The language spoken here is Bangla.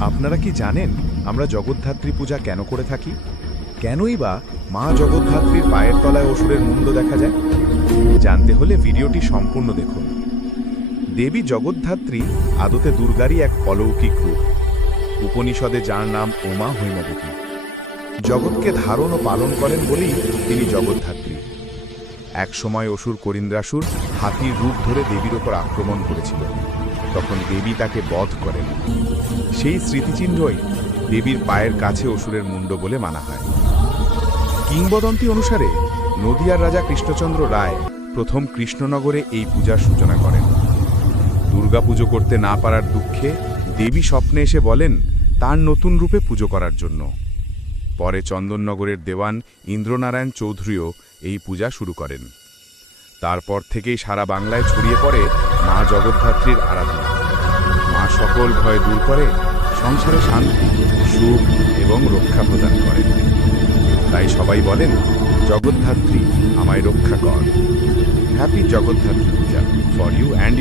আপনারা কি জানেন আমরা জগদ্ধাত্রী পূজা কেন করে থাকি? কেনই বা মা জগদ্ধাত্রীর পায়ের তলায় অসুরের মুন্ড দেখা যায়? জানতে হলে ভিডিওটি সম্পূর্ণ দেখুন। দেবী জগদ্ধাত্রী আদতে দুর্গারই এক অলৌকিক রূপ। উপনিষদে যার নাম উমা হৈমবতী। জগৎকে ধারণ ও পালন করেন বলেই তিনি জগদ্ধাত্রী। এক সময় অসুর করিন্দ্রাসুর হাতির রূপ ধরে দেবীর ওপর আক্রমণ করেছিল। তখন দেবী তাকে বধ করেন। সেই স্মৃতিচিহ্নই দেবীর পায়ের কাছে অসুরের মুন্ড বলে মানা হয়। কিংবদন্তি অনুসারে নদিয়ার রাজা কৃষ্ণচন্দ্র রায় প্রথম কৃষ্ণনগরে এই পূজার সূচনা করেন। দুর্গাপুজো করতে না পারার দুঃখে দেবী স্বপ্নে এসে বলেন, তার নতুন রূপে পুজো করার জন্য। পরে চন্দননগরের দেওয়ান ইন্দ্রনারায়ণ চৌধুরীও এই পূজা শুরু করেন। তারপর থেকেই সারা বাংলায় ছড়িয়ে পড়ে মা জগদ্ধাত্রীর আরাধনা। মা সকল ভয় দূর করে, সংসারে শান্তি, সুখ এবং রক্ষা প্রদান করেন। তাই সবাই বলেন, জগদ্ধাত্রী আমায় রক্ষা কর। Happy Jagaddhatri puja for you and